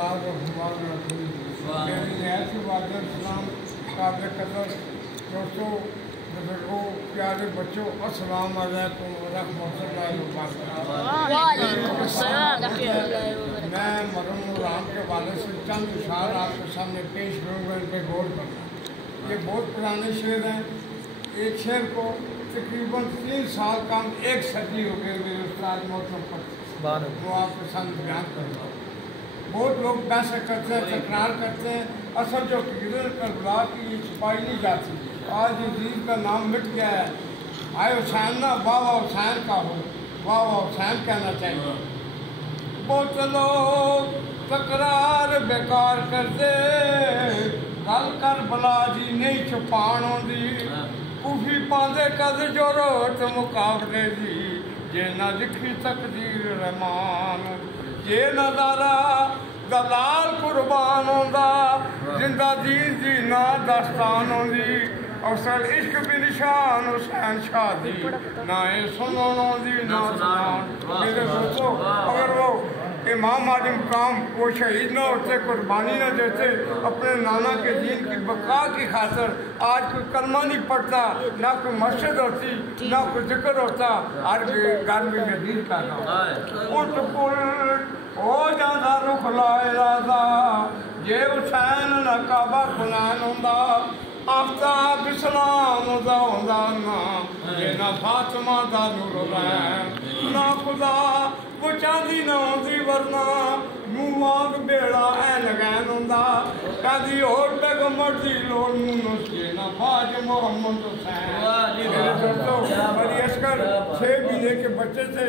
मेरी नहैत वालेकुम काबिल कदर दोस्तों बुजुर्गों प्यारे बच्चों अस्सलाम वालेकुम रहमतुल्लाहि व बरकातहू। मैं मरहूम गुलाम के वाले से चंद इशार आपके सामने पेश करूँगा, इन पर गौर करना। ये बहुत पुराने शेर हैं। एक शेर को तकरीबन 3 साल कम 1 सदी हो गई मेरे उस्ताद मोहतरम पर, वो आपके सामने बयान करूँगा। बहुत लोग बहस करते हैं, तकरार करते हैं, असल जो करबला की छुपाई नहीं जाती। आज यजीद का नाम मिट गया है। आए हुसैन ना वाह हुसैन का हो, वाह हुसैन कहना चाहिए। बहुत लोग तकरार बेकार करते, गल करबला जी नहीं छुपाण आउंदी। कूफी पांदे कद जोरत मुकाबले जी, जे ना लिखी तकदीर रहमान, ये नज़ारा दलाल कुर्बान होंदा, जिंदा दीन दी ना दास्तान होंदी। अफसल इश्क भी निशान हुसैन शाह दी, ना ये सुनो दी ना सुनान। मेरे दोस्तों, अगर वो इमाम आदम काम वो शहीद ना होते, कुर्बानी ना देते अपने नाना के दीन की बका की खातिर, आज कोई कलमा नहीं पढ़ता, ना कोई मस्जिद होती, ना कोई जिक्र होता। आज घर में दीन का नाम उठ पुलट हो जाता रुख लाए राजा, जे हुसैन ना काबा खुनान होंदा। आफ्ताब इस्लाम दा होंदा ना, जे ना फातिमा दा नूर हुसैन, ना खुदा वो चांदी ना होंदी वरना मुँह वांग बेड़ा ऐ लगैन होंदा। कदी होर पैगंबर दी लोड़ मुझे ना फाज मोहम्मद हुसैन। मेरे दोस्तों, बड़ी अस्कर 6 महीने के बच्चे से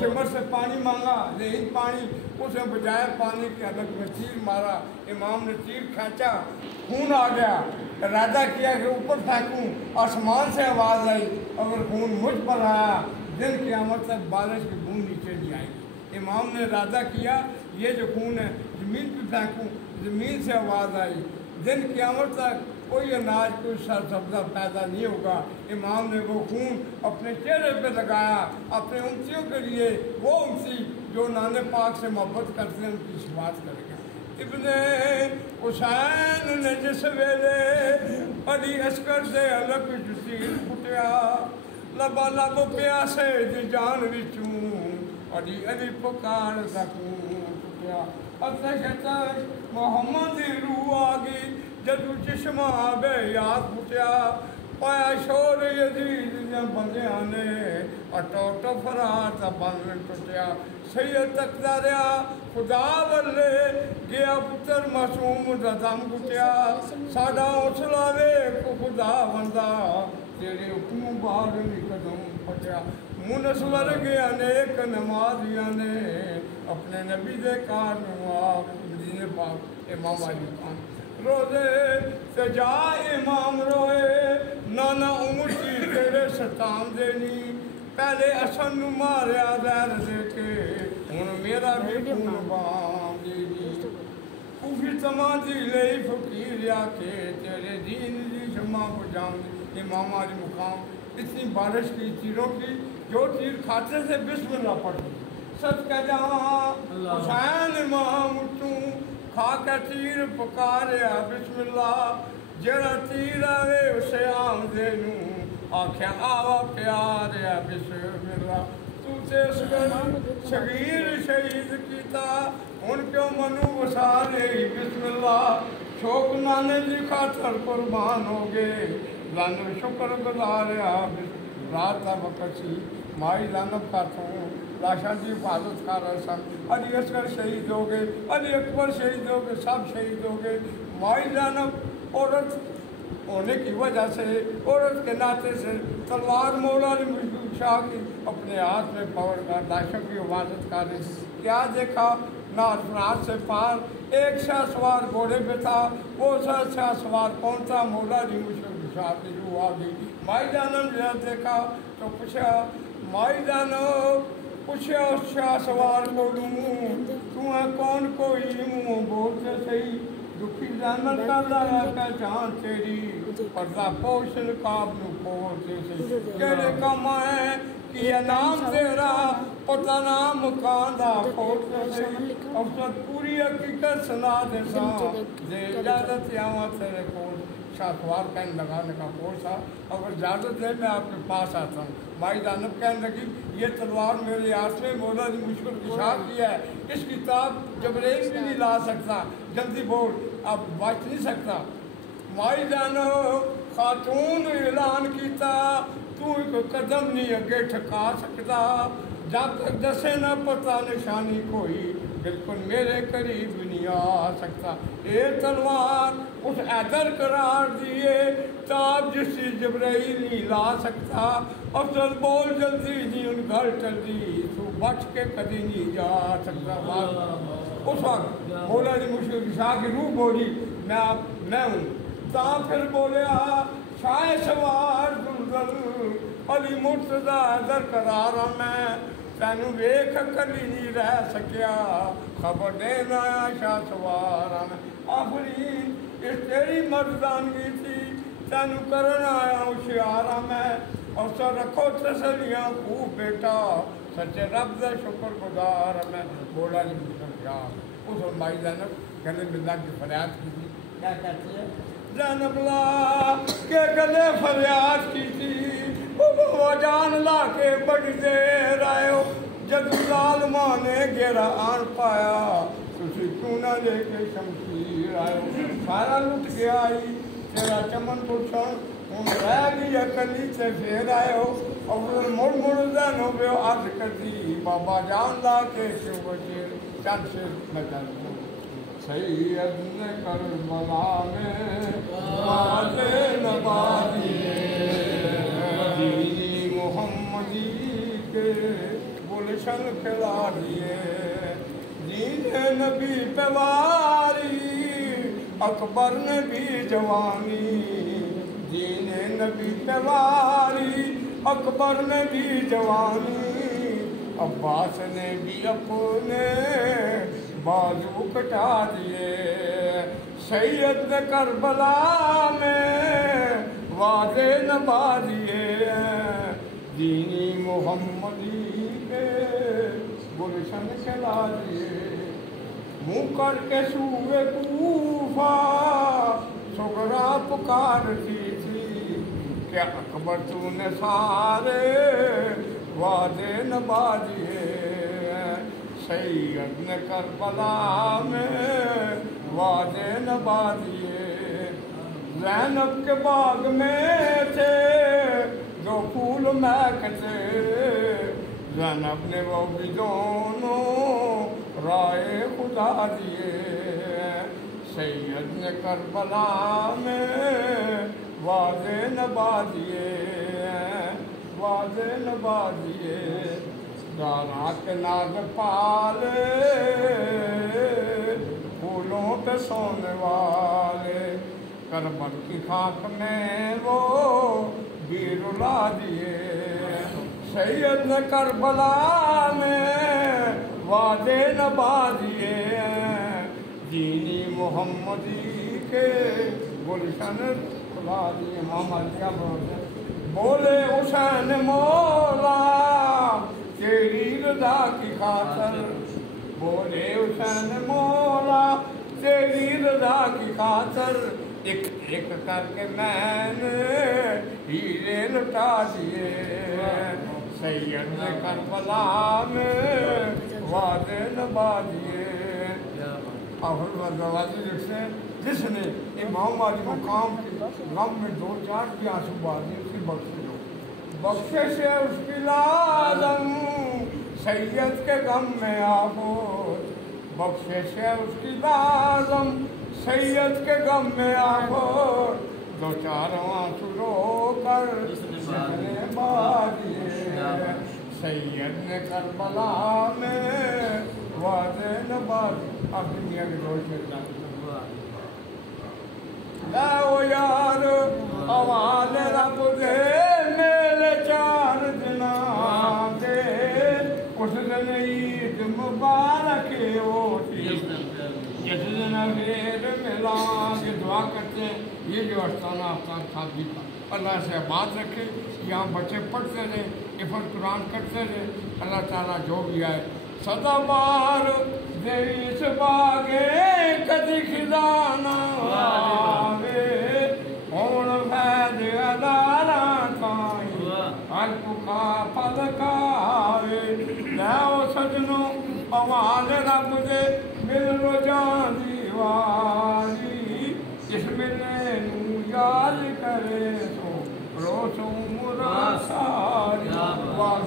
सिमर से पानी मांगा, लेकिन पानी उसने बजाय पानी के अलग में तीर मारा। इमाम ने तीर खींचा, खून आ गया। इरादा किया कि ऊपर फेंकूं, आसमान से आवाज़ आई, अगर खून मुझ पर आया दिन क़यामत तक बारिश की बूंद नीचे नहीं आएगी। इमाम ने इरादा किया ये जो खून है ज़मीन पर फेंकूं, ज़मीन से आवाज़ आई, दिन क़यामत तक कोई अनाज कोई सब्ज़ा पैदा नहीं होगा। इमाम ने वो खून अपने चेहरे पे लगाया, अपने उम्मतियों के लिए, वो उम्मती जो नाने पाक से मोहब्बत करते हैं उनकी शुरुआत करेगा। इब्ने हुसैन ने जिस वेले अली अस्कर से अलग जुसी फुटिया, लबा लब प्यासे दी जान विचूं अली अली पुकार सकूं फुटिया। अतशत मोहम्मद दी रूह आ गई जदू चश्मा बे याद फुटिया। पाया शोर यजीद दे बंदियां ने अटोट फरार दा बन टुटिया। सैयद तकदा रहा खुदा वल्ले गया पुत्र मासूम दा दम घुटिया। साडा हौसला वेख खुदा बंदा तेरे हुक्म बाहर कदम फटिया। मुनसवर गया नेक नमाजिया ने अपने नबी दे कार मदीने पाक इमाम अली खान रोजे से जा इमाम रोए, नाना उमर की तेरे सताम देनी। पहले असन नू मारिया ज़हर दे के, हुण मेरा भी खून बाम देनी। कूफी तमादी ले फकीर आके तेरे दीन दी शमा बुझाम। इमाम अली मुकाम इतनी बारिश की तीरों की, जो तीर खाते से बिस्मिल्लाह पढ़ती। सदका जहाँ हुसैन इमाम तू खा के तीर पुकारिया बिस्मिल्लाह। जरा तीर आवे उसे आमदे नू आख्या आवा प्यारिया बिस्मिल्लाह। तू ते शहीद शहीद कीता, हुण क्यों मनु वसा ले बिस्मिल्लाह। शोक नाने दी खातर कुर्बान हो गए, लन शुक्र गुजारिया। रात का वक्त सी माई लानत खातों लाशा की हिफाजत कर रहे सन। अली असगर शहीद हो गए, अली अकबर शहीद हो गए, सब शहीद हो गए। माई लानत औरत होने की वजह से, औरत के नाते से तलवार मौला अली मुश्किल शाह की अपने हाथ में पकड़ कर लाशों की हिफाजत कर रही। क्या देखा नाथ से पार एक शाह सवार घोड़े पे था। वो शाह सवार कौन था? मौला अली मुश्किल शाह की रूह आ गई। माई जानो ने देखा तो पूछा, माई जानो पूछा उस शाह सवार को तू है कौन कोई मुँह बोलते सही। दुखी जानत का पहचान तेरी, पर्दा पोषण काबू पोलते सही। केड़े कम है ये नाम तेरा पता नाम कांदा कोट से अफसर पूरी हकीकत सुना दे सा जे इजाजत आवा तेरे कोल शाखवार कहने लगाने का कोर्स था। अगर इजाजत है मैं आपके पास आता हूँ। भाई जानब कहने लगी ये तलवार मेरे हाथ में मौला ने मुझको दिशा किया है, इस किताब जबरील भी नहीं ला सकता, जल्दी बोल अब बच नहीं सकता। माई जानो खातून ऐलान किया तू एक कदम नहीं अगे ठका सकता, जब तक दसे न पता निशानी कोई बिल्कुल मेरे करीब नहीं आ सकता। ये तलवार उस ऐदर करार दिए ताब जिससे जबरील नहीं ला सकता। अफजल बोल जल्दी नहीं उन घर चलती तू बच के कभी नहीं जा सकता। उस वक्त बोला जी मुश्किल शाह की रूह बोली मैं हूँ। ता फिर बोलिया शाह सवार दुलदल अली मुर्तदा दर करार मैं तैनू वेख कली नहीं रह सकिया, खबर देना शाह सवार मैं आखरी इस तेरी मर्दानगी थी तैनू करना आया होशियारा मैं। और सर रखो तसलियाँ खूब बेटा सच्चे रब का शुक्र गुजार मैं। बोला जी मुश्किल उस माई ज़ैनब गले मिला की फरियाद की थी। क्या कहती है ज़ैनब ला के गले फरियाद की थी वो जान ला के बड़ी देर आयो जब जालमा ने घेरा आन पाया तुसी क्यों ना लेके शमशीर आयो। सारा लुट के आई तेरा चमन पुछण हूँ रह गई अकली से फेर आयो। और मुड़ मुड़ दैन हो गयो अर्ज कर दी बाबा जान ला के क्यों बचे चल से न चल सैयद ने करबला में वाले नवाजिए दीनी मोहम्मदी के गुलशन खिला दिए। दीन नबी पे वारी अकबर ने भी जवानी, दीन नबी पे वारी अकबर ने भी जवानी। अब्बास ने भी अपने बाजू कटा दिए। सैयद ने करबला में वादे नभा दिए। दीनी मोहम्मदी के गुलशन खिला दिए। मुँह करके सूए कूफा सुगरा पुकारती थी क्या अकबर तूने सारे वादे नभा दिए। सैयद ने करबला में वादे नभा दिए। ज़ैनब के बाग में थे जो फूल महकते, ज़ैनब ने वो भी दोनों राय खुदा दिए। सैयद ने करबला में वादे नभा दिए, वादे नभा दिए। दारा के नाग पाले फूलों पे सोने वाले, करबल की खाक में वो भी रुला दिए। सैयद ने करबला में वादे नभा दिए। दीनी मोहम्मदी के गुलशन खुला दिए। मोहम्मद क्या बोले हुसैन मौला तेरी रज़ा की खातर, बोले हुसैन मौला तेरी रज़ा की खातर एक एक करके मैंने हीरे लुटा दिए। सैयद ने करबला में वादे नभा दिए। जिसने इमाम वाली मुकाम की गम में दो चार की आंसू बाजी उसकी बख्शे दो, बख्शे से उसकी लाजम सैयद के गम में आपो, बख्शे से उसकी लाजम सैयद के गम में आपो। दो चार आंसू रोकर जिसने बाजिए। सैयद ने करबला में वादे नभा दिए। अब दुनिया के रोशन लाओ यार आवाज रब दे मेरे चार दिना दे। उस दिन ईद मुबारक होती जिस दिन फिर मिलांगे। दुआ करते हैं ये जो अस्थाना आपका शादी का अल्लाह से बात रखे, यहाँ बच्चे पढ़ते रहे, इफ़न कुरान करते रहे अल्लाह ताला जो भी आए सदा बार देश बागे कदी खिदाना आवे होण फैद अदारा ताई अल्प का फल कावे लो सजनो आवाज रब दे मिल रोजान दी वारी इस मिले नू याद करे सो रोसो मुरा सारी वाह